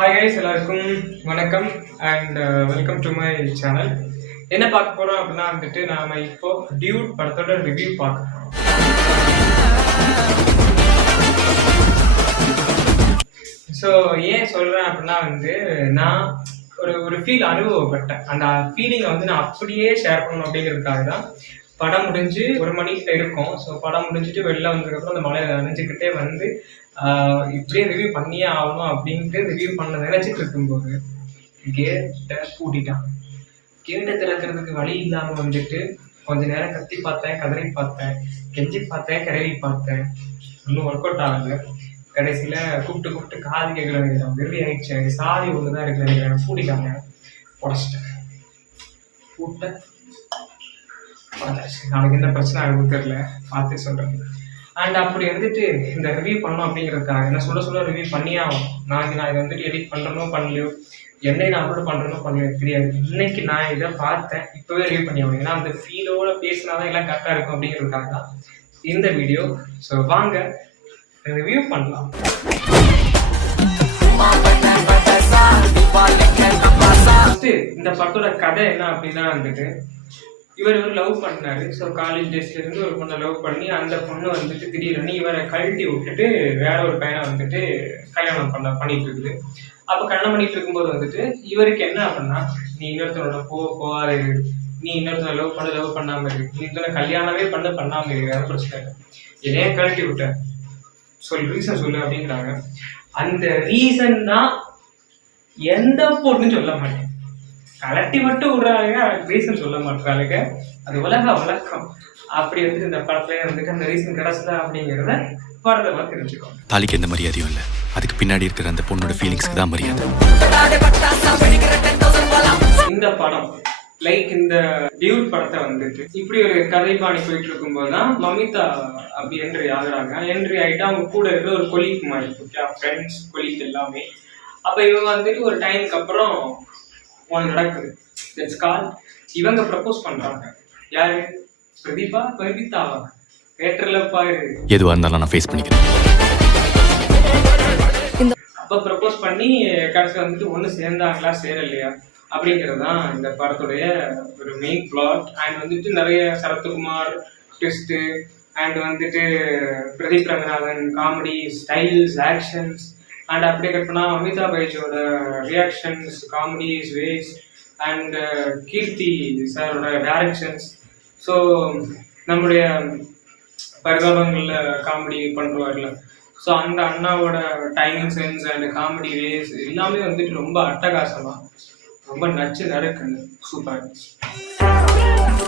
Hi guys, எல்லாருக்கும் வணக்கம் and welcome to my channel. என்ன பார்க்க போறோம் அப்படின்னா நாம இப்போ டியூட் படத்தோட ரிவ்யூ பார்க்க போறோம். ஸோ ஏன் சொல்றேன் அப்படின்னா நான் ஒரு ஃபீல் அனுபவப்பட்டேன். அந்த ஃபீலிங்கை நான் அப்படியே ஷேர் பண்ணணும் அப்படிங்கிறதுக்காக தான். படம் முடிஞ்சு 1 மணிக்கிட்ட இருக்கும். ஸோ படம் முடிஞ்சுட்டு வெளில வந்ததுக்கப்புறம் அந்த மலையை நனைஞ்சுக்கிட்டே இப்படியே ரிவ்யூ பண்ணியே ஆகணும் அப்படின்ட்டு ரிவ்யூ பண்ண நினைச்சிட்டு இருக்கும்போது கேட்டை பூட்டிட்டான். கேட்டை திறக்கிறதுக்கு வழி இல்லாமல் கொஞ்ச நேரம் கத்தி பார்த்தேன், கதறி பார்த்தேன், கெஞ்சி பார்த்தேன், கிளறி பார்த்தேன். இன்னும் ஒர்க் அவுட் ஆகலை. கடைசியில் கூப்பிட்டு காது கேட்குறேன், வெறி ஆயிடுச்சு. சாதி ஒன்று தான் இருக்கிறேன், பூட்டிட்டாங்க. உடச்சிட்டேன். பூட்ட நாளைக்கு என்ன பிரச்சனை ஆகுது தெரியல, பார்த்து சொல்கிறேன். அண்ட் அப்படி இந்த ரிவ்யூ பண்ணோம் அப்படிங்கிறதுக்காக என்ன சொல்ல ரிவ்யூ பண்ணியே ஆகும். நான் இதை எடிட் பண்ணுறனோ பண்ணலையோ, என்னை நான் அப்லோட் பண்ணுறனோ பண்ணலையோ தெரியாது. இன்னைக்கு நான் இதை பார்த்தேன், இப்போவே ரிவ்யூ பண்ணி ஆகும். ஏன்னா அந்த ஃபீலோட பேசினாதான் எல்லாம் கரெக்டாக இருக்கும் அப்படிங்கிறதுக்காக தான் இந்த வீடியோ. ஸோ வாங்க ரிவ்யூ பண்ணலாம். இந்த படத்தோட கதை என்ன அப்படின்னா இவர் லவ் பண்ணாரு. ஸோ காலேஜ் டேஸ்ல இருந்து ஒரு பொண்ணை லவ் பண்ணி அந்த பொண்ணு திடீர்னு இவரை கழட்டி விட்டுட்டு வேற ஒரு பையனை கல்யாணம் பண்ணிட்டு இருக்குது. அப்போ கல்யாணம் பண்ணிட்டு இருக்கும்போது இவருக்கு என்ன அப்படின்னா, நீ இன்னொருத்தனோட போகாது, நீ இன்னொருத்தனை லவ் பண்ணாம இருக்கு, நீ இன்னொரு கல்யாணமே பண்ணாம இருக்கு, அது பிரச்சனை இல்லை, என்னையே கழட்டி விட்ட ரீசன் சொல்லு அப்படிங்கிறாங்க. அந்த ரீசன் தான் எந்த பொண்ணுன்னு சொல்ல மாட்டேன். கலட்டி மட்டும் விடுறாங்க, ரீசன் சொல்ல மாட்டாங்க. அது உலக வழக்கம். அப்படி இந்த படத்துல அந்த ரீசன் கிடைச்சதா அப்படிங்கிறத படத்தை தெரிஞ்சுக்கோ. தாலிக்கு எந்த மரியாதையும் இல்லை, அதுக்கு பின்னாடி இருக்கிற அந்த பொண்ணோட ஃபீலிங்ஸ்க்கு தான் மரியாதை. இந்த படம் இந்த டியூட் படத்தை இப்படி ஒரு கதைபாணி போயிட்டு இருக்கும்போது தான் மமிதா அப்படி என்ட்ரி ஆகுறாங்க. என்ட்ரி ஆகிட்டு அவங்க கூட இருக்கிற ஒரு கொலீக் மாதிரி, ஃப்ரெண்ட்ஸ் கொலீக் எல்லாமே. அப்போ இவங்க ஒரு டைமுக்கு அப்புறம் ஒன்று நடக்குது. தட்ஸ் கால் இவங்க ப்ரப்போஸ் பண்றாங்க. யாரு? பவிதாவா தேட்டர்ல பாரு. எதுவா இருந்தாலும் நான் ஃபேஸ் பண்ணிக்கிறேன். அப்ப ப்ரப்போஸ் பண்ணி கடைசியில் ஒன்று சேர்ந்தாங்களா சேரலையா அப்படிங்கிறது தான் இந்த படத்துடைய ஒரு மெயின் பிளாட். அண்ட் நிறைய Sarathkumar twist and Pradeep Ranganathan comedy styles, actions and அப்படியே கட் பண்ணால் அமிதாப் பச்சனோட reactions, comedies, ways and Keerthi சாரோட டைரக்ஷன்ஸ். ஸோ நம்முடைய பரிதாபங்களில் காமெடி பண்ணுவார்ல, ஸோ அந்த அண்ணாவோட timing sense and comedy ways எல்லாமே ரொம்ப அட்டகாசமாக, ரொம்ப நறுக்குன்னு சூப்பர்.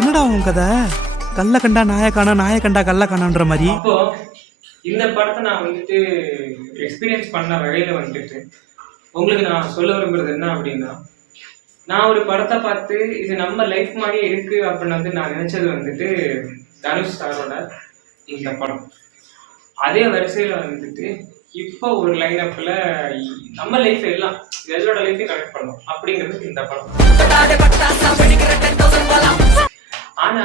என்னடா உன் கதை? கல்ல கண்டா நாய காணா, நாய கண்டா கல்ல காணான்ற மாதிரி. அப்போ இந்த படத்தை நான் எக்ஸ்பீரியன்ஸ் பண்ண வகையில் உங்களுக்கு நான் சொல்ல விரும்புறது என்ன அப்படின்னா, நான் ஒரு படத்தை பார்த்து இது நம்ம லைஃப் மாதிரியே இருக்கு அப்படின்னு நான் நினைச்சது தனுஷ் சாரோட இந்த படம். அதே வரிசையில் இப்போ ஒரு லைனப்ல நம்ம லைஃப் எல்லாம் எல்லாரோட லைஃபையும் கனெக்ட் பண்ணணும் அப்படிங்கிறது இந்த படம். ஆனா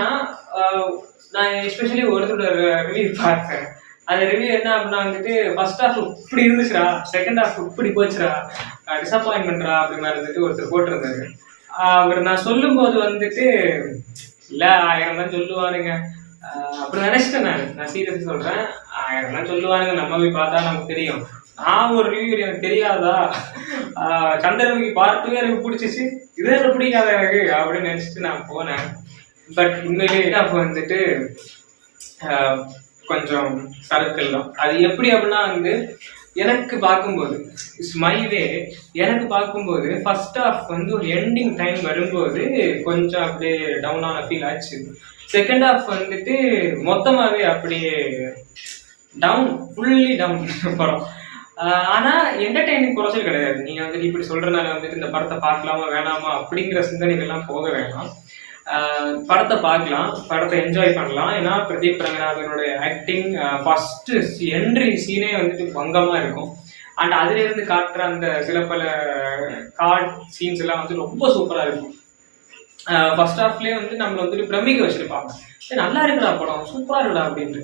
நான் எஸ்பெஷலி ஒருத்தரோட ரிவ்யூ பார்த்தேன். அந்த ரிவ்யூ என்ன அப்படின்னா ஃபர்ஸ்ட் ஹாஃப் இப்படி இருந்துச்சுடா, செகண்ட் ஹாஃப் இப்படி போச்சுடா, டிசப்பாயின்மெண்ட்ரா அப்படி மாதிரி ஒருத்தர் போட்டிருந்தாரு. அவர் நான் சொல்லும்போது இல்லை 1000 தான் சொல்லுவாருங்க அப்படி நினைச்சிட்டேன். நான் சீரியஸாக சொல்றேன், 1000 தான் சொல்லுவாருங்க, நம்ம போய் பார்த்தா நமக்கு தெரியும். நான் ஒரு ரிவ்யூ எனக்கு தெரியாதா, சந்திரமுகி பார்த்துவே எனக்கு பிடிச்சிச்சு, இதே எனக்கு பிடிக்காத எனக்கு அப்படின்னு நினைச்சிட்டு நான் போனேன். பட் உண்மையிலேயே அப்போ கொஞ்சம் சர்க்கிள் தான். அது எப்படி அப்படின்னா எனக்கு பார்க்கும்போது ஸ்மைலே எனக்கு பார்க்கும்போது ஃபர்ஸ்ட் ஹாஃப் ஒரு எண்டிங் டைம் வரும்போது கொஞ்சம் அப்படியே டவுனான ஃபீல் ஆச்சு. செகண்ட் ஹாஃப் மொத்தமாகவே அப்படியே டவுன், ஃபுல்லி டவுன் படம். ஆனால் என்டர்டெய்னிங் குறைச்சல் கிடையாது. நீங்கள் இப்படி சொல்கிறனால இந்த படத்தை பார்க்கலாமா வேணாமா அப்படிங்கிற சிந்தனைகள்லாம் போக வேணாம். படத்தை பார்க்கலாம், படத்தை என்ஜாய் பண்ணலாம். ஏன்னா பிரதீப் ரங்கநாதனுடைய ஆக்டிங் ஃபர்ஸ்ட் என்ட்ரி சீனே பங்கமாக இருக்கும். அண்ட் அதிலிருந்து காட்டுற அந்த சில பல கார்ட் சீன்ஸ் எல்லாம் ரொம்ப சூப்பராக இருக்கும். ஃபர்ஸ்ட் ஹாஃப்லேயே நம்மளை பிரமிக்க வச்சிருப்பாங்க, நல்லா இருக்குடா படம், சூப்பராக இருக்குடா அப்படின்ட்டு.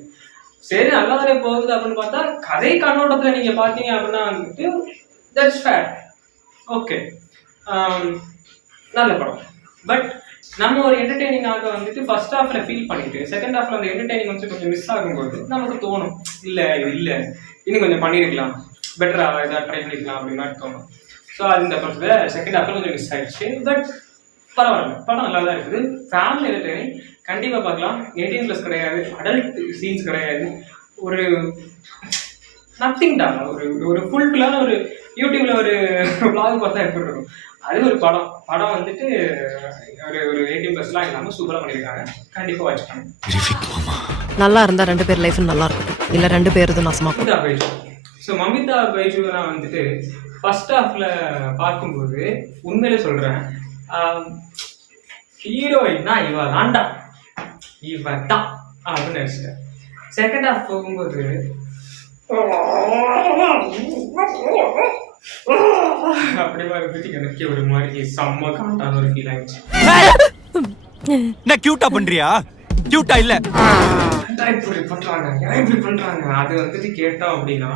சரி நல்லாவே போகுது அப்படின்னு பார்த்தா கதை கண்ணோட்டத்தில் நீங்கள் பார்த்தீங்க அப்படின்னா தட்ஸ் ஃபேர். ஓகே, நல்ல படம். பட் நம்ம ஒரு என்டர்டெய்னிங்காக வந்துட்டு ஃபர்ஸ்ட் ஹாஃப்ல ஃபீல் பண்ணிட்டு செகண்ட் ஹாஃப்ல அந்த என்டர்டெய்னிங் வந்து கொஞ்சம் மிஸ் ஆகும்போது நமக்கு தோணும், இல்லை இது இல்லை, இன்னும் கொஞ்சம் பண்ணியிருக்கலாம், பெட்டரா ஏதாவது ட்ரை பண்ணிக்கலாம் அப்படின்னு மாதிரி தோணும். ஸோ அது இந்த படத்தில் செகண்ட் ஹாஃப்ல கொஞ்சம் மிஸ் ஆயிடுச்சு. பட் பரவாயில்ல, படம் நல்லா தான் இருக்குது. ஃபேமிலி என்டர்டெய்னிங் கண்டிப்பாக பார்க்கலாம். 18+ கிடையாது, அடல்ட் சீன்ஸ் கிடையாது, ஒரு நத்திங் தான், ஒரு ஃபுல்ஃபில்லான ஒரு யூடியூப்ல ஒரு vlog பார்த்தா எப்படி இருக்கும் அது ஒரு படம் வந்துட்டு ஒரு 18+லாம் இல்லாமல் சூப்பராக பண்ணியிருக்காங்க. கண்டிப்பாக வாட்ச் பண்ணுங்க. நல்லா இருந்தா 2 பேர் லைஃப் நல்லா இருக்கும், இல்ல 2 பேர் இது நாசமா போகும். மமிதா பைஜு. ஸோ மமிதா பைஜு நான் வந்துட்டு ஃபர்ஸ்ட் ஹாஃப்ல பார்க்கும்போது உண்மையிலே சொல்றேன், ஹீரோயின்னா இவ தாண்டா, இவ தான் அப்படின்னு நினைச்சிட்டேன். செகண்ட் ஹாஃப் போகும்போது அப்படிமா இருந்துட்டு எனக்கு ஒரு மாதிரி செம்ம காண்டான ஒரு ஃபீல் ஆயிடுச்சு. என்ன கியூட்டா பண்றியா? கியூட்டா இல்ல, இப்படி பண்றாங்க, ஏன் இப்படி பண்றாங்க? அது வந்துட்டு கேட்டோம் அப்படின்னா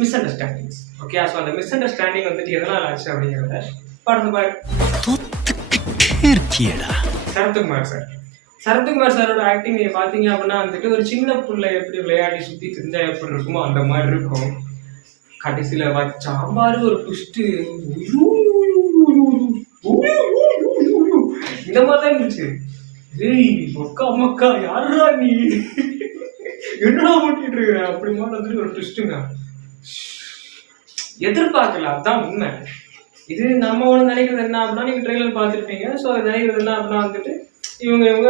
மிஸ் அண்டர்ஸ்டாண்டிங்ஸ். ஓகே, ஸோ அந்த மிஸ் அண்டர்ஸ்டாண்டிங் வந்துட்டு எதனால் ஆச்சு அப்படிங்கிறத படந்து பாரு. சரத்குமார் சாரோட ஆக்டிங் நீங்க பாத்தீங்க அப்படின்னா வந்துட்டு ஒரு சின்ன பிள்ளை எப்படி விளையாடி சுத்தி தெரிஞ்சா எப்படி இருக்குமோ அந்த மாதிரி இருக்கும். கடைசியில சாம்பார் ஒரு ட்விஸ்ட் இந்த மாதிரிதான் இருந்துச்சு. ஏய் மக்கா மக்கா யாருடா நீ, என்னடா பண்ணிட்டு இருக்க அப்படி மாதிரி வந்துட்டு ஒரு ட்விஸ்ட்டுங்க. எதிர்பார்க்கல, அதான் உண்மை. இது நம்ம ஒன்று நினைக்கிறது என்ன அப்படின்னா, நீங்க ட்ரெய்லர் பார்த்துருப்பீங்க. ஸோ நினைக்கிறது என்ன அப்படின்னா வந்துட்டு இவங்க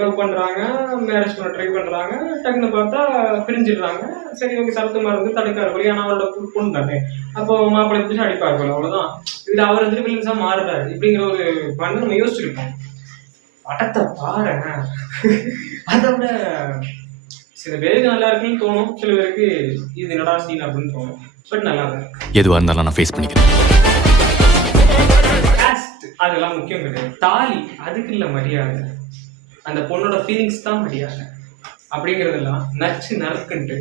லவ் பண்ணுறாங்க, மேரேஜ் பண்ண ட்ரை பண்ணுறாங்க, டக்குன்னு பார்த்தா பிரிஞ்சிடுறாங்க. சரி, இவங்க சரத்குமார் வந்து தடுக்காரு போல, ஆனால் அவரோட பொண்ணு தானே, அப்போ மாப்பிள்ளை பிடிச்சி அடிப்பார் போல, அவ்வளோதான். இதில் அவர் வந்துட்டு வில்லன்ஸாக மாறுறாரு இப்படிங்கிற ஒரு பண்ணு நம்ம யோசிச்சிருப்போம். படத்தை பாரு, அதை விட சில பேருக்கு நல்லா இருக்குன்னு தோணும், சில பேருக்கு இது என்னடா சீன் அப்படின்னு தோணும். பட் நல்லா தான் எதுவாக இருந்தாலும் நான் ஃபேஸ் பண்ணிக்கிறேன். அதெல்லாம் முக்கியம் கிடையாது. தாலி அதுக்கு இல்லை மரியாதை, அந்த பொண்ணோட ஃபீலிங்ஸ் தான் மரியாதை அப்படிங்கிறதெல்லாம் நச்சு நறுக்குன்ட்டு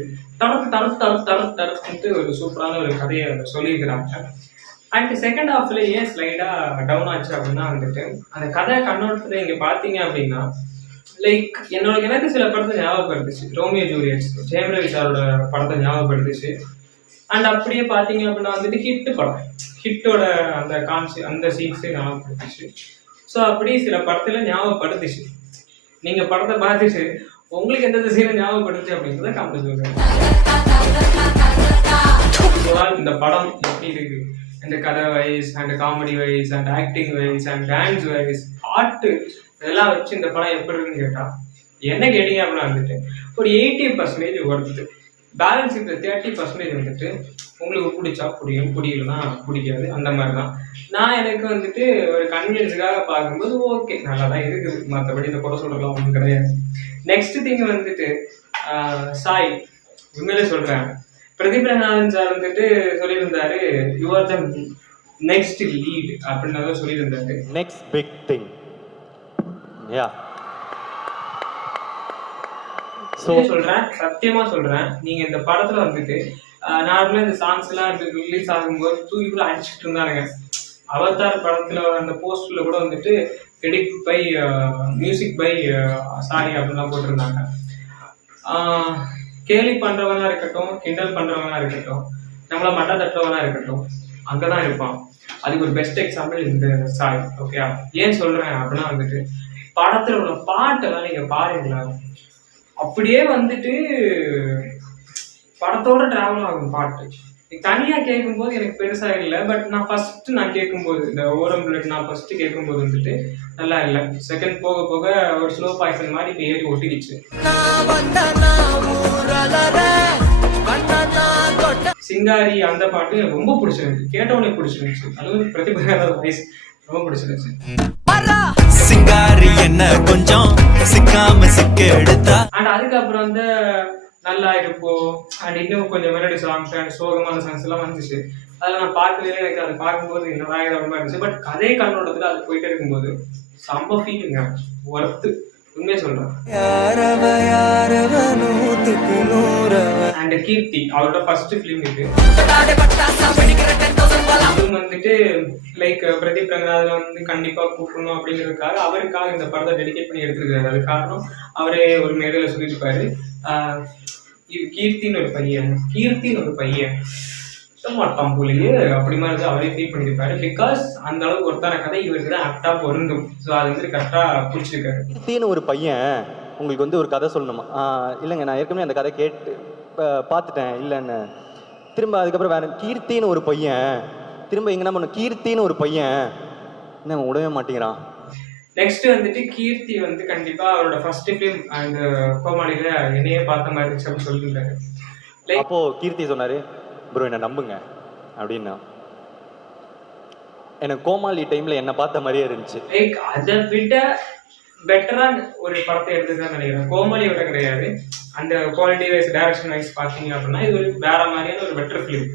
தரக்குன்ட்டு ஒரு சூப்பரான ஒரு கதையை சொல்லியிருக்கிறாங்க. அண்ட் செகண்ட் ஹாஃப்ல ஏன் ஸ்லைடா டவுன் ஆச்சு அப்படின்னா வந்துட்டு அந்த கதை கண்ணோட்டத்தில் இங்கே பார்த்தீங்க அப்படின்னா லைக் எனக்கு சில படத்தை ஞாபகப்படுத்துச்சு. ரோமியோ ஜூலியட், ஜெயம் ரவி சாரோட படத்தை ஞாபகப்படுத்துச்சு. அண்ட் அப்படியே பார்த்தீங்க அப்படின்னா வந்துட்டு ஹிட்டோட அந்த சீன்ஸே ஞாபகப்படுத்துச்சு. ஸோ அப்படியே சில படத்துல ஞாபகப்படுத்துச்சு. நீங்க படத்தை பார்த்துச்சு உங்களுக்கு எந்த சீனை ஞாபகப்படுத்துச்சு அப்படிங்கிறத காமெடி சொல்லுங்க. இந்த படம் எப்படி இருக்கு, இந்த கதை wise and comedy wise and acting wise and dance wise பாட்டு இதெல்லாம் வச்சு இந்த படம் எப்படி இருக்குன்னு கேட்டா என்ன கேட்டீங்க அப்படின்னா வந்துட்டு ஒரு 80% ஒர்த்து, பேலன்ஸ் இருக்கிற 30% வந்துட்டு உங்களுக்கு பிடிச்சா புரியும், பிடிக்கலன்னா பிடிக்காது, அந்த மாதிரி தான். எனக்கு வந்துட்டு ஒரு கன்வீனியன்ஸுக்காக பார்க்கும்போது ஓகே நல்லா தான் இருக்குது, மற்றபடி இந்த குறை சொல்றதுலாம் ஒன்றும் கிடையாது. நெக்ஸ்ட் திங் வந்துட்டு சாய், உண்மையிலே சொல்றேன், பிரதீப் ரங்கநாதன் சார் வந்துட்டு சொல்லியிருந்தாரு you are the next lead அப்படின்னு சொல்லியிருந்தாரு. Next big thing. யா சொல்றேன், சத்தியமா சொல்றேன், நீங்க இந்த படத்துல வந்துட்டு நார்மலா இந்த சாங்ஸ் எல்லாம் ரிலீஸ் ஆகும்போது தூக்கி அடிச்சுட்டு இருந்தானுங்க. அவதார் படத்துல அந்த போஸ்டர்ல கூட வந்துட்டு edit by music by sorry அப்படின்லாம் போட்டிருந்தாங்க. கேலி பண்றவனா இருக்கட்டும், கிண்டல் பண்றவனா இருக்கட்டும், நம்மள மட்டை தட்டுறவனா இருக்கட்டும், அங்கதான் இருப்பான். அதுக்கு ஒரு பெஸ்ட் எக்ஸாம்பிள் இந்த சாய். ஓகே, ஏன் சொல்றேன் அப்படின்னா வந்துட்டு படத்துல உள்ள பாட்டெல்லாம் நீங்க பாருங்களேன், அப்படியே வந்துட்டு படத்தோட டிராவல் ஆகும் பாட்டு. தனியா கேட்கும்போது எனக்கு பெருசா இல்லை. பட் நான் கேட்கும்போது இந்த ஓரம் பிளட் நான் ஃபர்ஸ்ட் கேட்கும்போது வந்துட்டு நல்லா இல்லை. செகண்ட் போக போக ஒரு ஸ்லோ பாய்சன் மாதிரி இப்போ ஏறி ஒட்டிக்கிச்சு. சிங்காரி அந்த பாட்டு எனக்கு ரொம்ப பிடிச்சிருந்துச்சு, கேட்டவனே பிடிச்சிருந்துச்சு. அதுவும் பிரதிபா வாய்ஸ் ரொம்ப பிடிச்சிருந்துச்சு. சிங்காரி என்ன கொஞ்சம் சிக்காம சிக்க எடுத்தா. அண்ட் அதுக்கப்புறம் வந்து நல்லா இருப்போ அண்ட் இன்னும் கொஞ்சம் மெலடி சாங்ஸ் அண்ட் சோகமான சாங்ஸ் எல்லாம் வந்துச்சு. அதெல்லாம் நான் பார்க்கவே எனக்கு அதை பார்க்கும்போது என்னடா ரொம்ப இருந்துச்சு. பட் கதை கண்ணோட்டத்தில் அது போயிட்டே இருக்கும்போது செம்ம ஃபீலுங்க, ஒர்த்து உண்மையை சொல்றேன். அண்ட் கீர்த்தி அவரோட ஃபர்ஸ்ட் ஃபிலிம் இது. வந்துட்டு லைக் பிரதீப் ரங்கநாதன் வந்து கண்டிப்பா கூப்பிடணும் அப்படிங்கிறதுக்காக அவருக்காக இந்த படத்தை டெடிகேட் பண்ணி எடுத்திருக்காரு. அது காரணம் அவரே ஒரு மேடையில சொல்லியிருப்பாரு, இது கீர்த்தின்னு ஒரு பையன் மாட்டான் போலியே அப்படி மாதிரி தான் அவரே ஃபீல் பண்ணியிருப்பாரு. பிகாஸ் அந்த அளவுக்கு ஒருத்தான கதை இவருக்கு தான் ஆக்டா பொருந்தும். ஸோ அது வந்து கரெக்டா பிடிச்சிருக்காரு. கீர்த்தின்னு ஒரு பையன் உங்களுக்கு வந்து ஒரு கதை சொல்லணுமா? இல்லைங்க, நான் ஏற்கனவே அந்த கதை கேட்டு பார்த்துட்டேன் இல்லைன்னு. திரும்ப அதுக்கப்புறம் வேற கீர்த்தின்னு ஒரு பையன் திரும்ப எங்கன்னா பண்ண கீர்த்தின்னு ஒரு பையன் என்ன விடவே மாட்டேங்கிறான். நெக்ஸ்ட் வந்துட்டு கீர்த்தி வந்து கண்டிப்பா அவரோட ஃபர்ஸ்ட் ஃபிலிம் அந்த கோமாளியில என்னையே பார்த்த மாதிரி இருந்துச்சு அப்படின்னு சொல்லியிருந்தாரு. அப்போ கீர்த்தி சொன்னாரு, ப்ரோ என்ன நம்புங்க அப்படின்னா. எனக்கு கோமாளி டைம்ல என்ன பார்த்த மாதிரியே இருந்துச்சு. லைக் அதை விட பெட்டரா ஒரு படத்தை எடுத்துதான் நினைக்கிறேன். கோமாளி விட கிடையாது. அந்த குவாலிட்டி வைஸ் டைரக்ஷன் வைஸ் பார்த்தீங்க அப்படின்னா இது ஒரு வேற மாதிரியான ஒரு பெட்டர் ஃபிலிம்.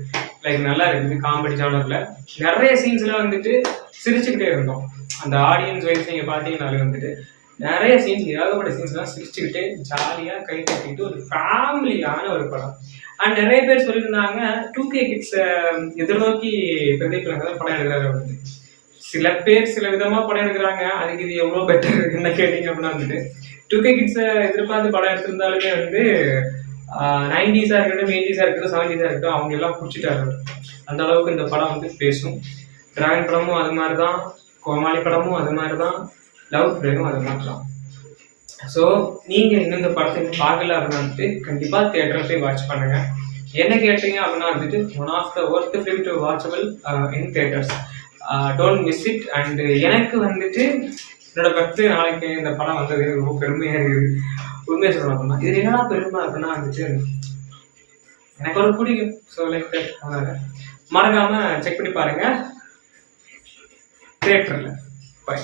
லைக் நல்லா இருக்குது. காமெடி ஜானர்ல நிறைய சீன்ஸ்ல வந்துட்டு சிரிச்சுக்கிட்டே இருந்தோம். அந்த ஆடியன்ஸ் வைஸ் நீங்க பார்த்தீங்கன்னாலே வந்துட்டு நிறைய சீன்ஸ் ஏகப்பட்ட சீன்ஸ்லாம் சிரிச்சுக்கிட்டு ஜாலியா கை தட்டிட்டு ஒரு ஃபேமிலியான ஒரு படம். அண்ட் நிறைய பேர் சொல்லியிருந்தாங்க 2K கிட்ஸ் எதிர்நோக்கி பிரதீப் ரங்கநாதன் படம் எடுக்கிறாரு வந்து. சில பேர் சில விதமா படம் எடுக்கிறாங்க. அதுக்கு இது எவ்வளவு பெட்டர் என்ன கேட்டீங்க அப்படின்னா வந்துட்டு 2K கிட்ஸை எதிர்பார்த்து படம் எடுத்திருந்தாலுமே வந்து 90s இருக்கட்டும் 80s இருக்கட்டும் 70s இருக்கட்டும் அவங்க எல்லாம் பிடிச்சிட்டாரு. அந்த அளவுக்கு இந்த படம் வந்து பேசும். டிராகன் படமும் அது மாதிரி தான், கோமாளி படமும் அது மாதிரி தான், லவ் ப்ரேமும் அது மாதிரி தான். ஸோ நீங்க இன்னும் இந்த படத்தை பார்க்கல அப்படின்னா வந்துட்டு கண்டிப்பா தியேட்டர்ல போய் வாட்ச் பண்ணுங்க. என்ன கேட்டீங்க அப்படின்னா வந்துட்டு one of the worth film to watchable in theatres. Don't miss it. And எனக்கு வந்துட்டு என்னோட பர்த்டே நாளைக்கு இந்த படம் வந்தது ரொம்ப பெருமையாக இருக்குது. உண்மையை சொல்லணும் அப்படின்னா இது என்னடா பெருமை அப்படின்னா வந்துட்டு எனக்கு ஒரு பிடிக்கும். ஸோ லைக் அதனால மறக்காம செக் பண்ணி பாருங்க தியேட்டரில். பை.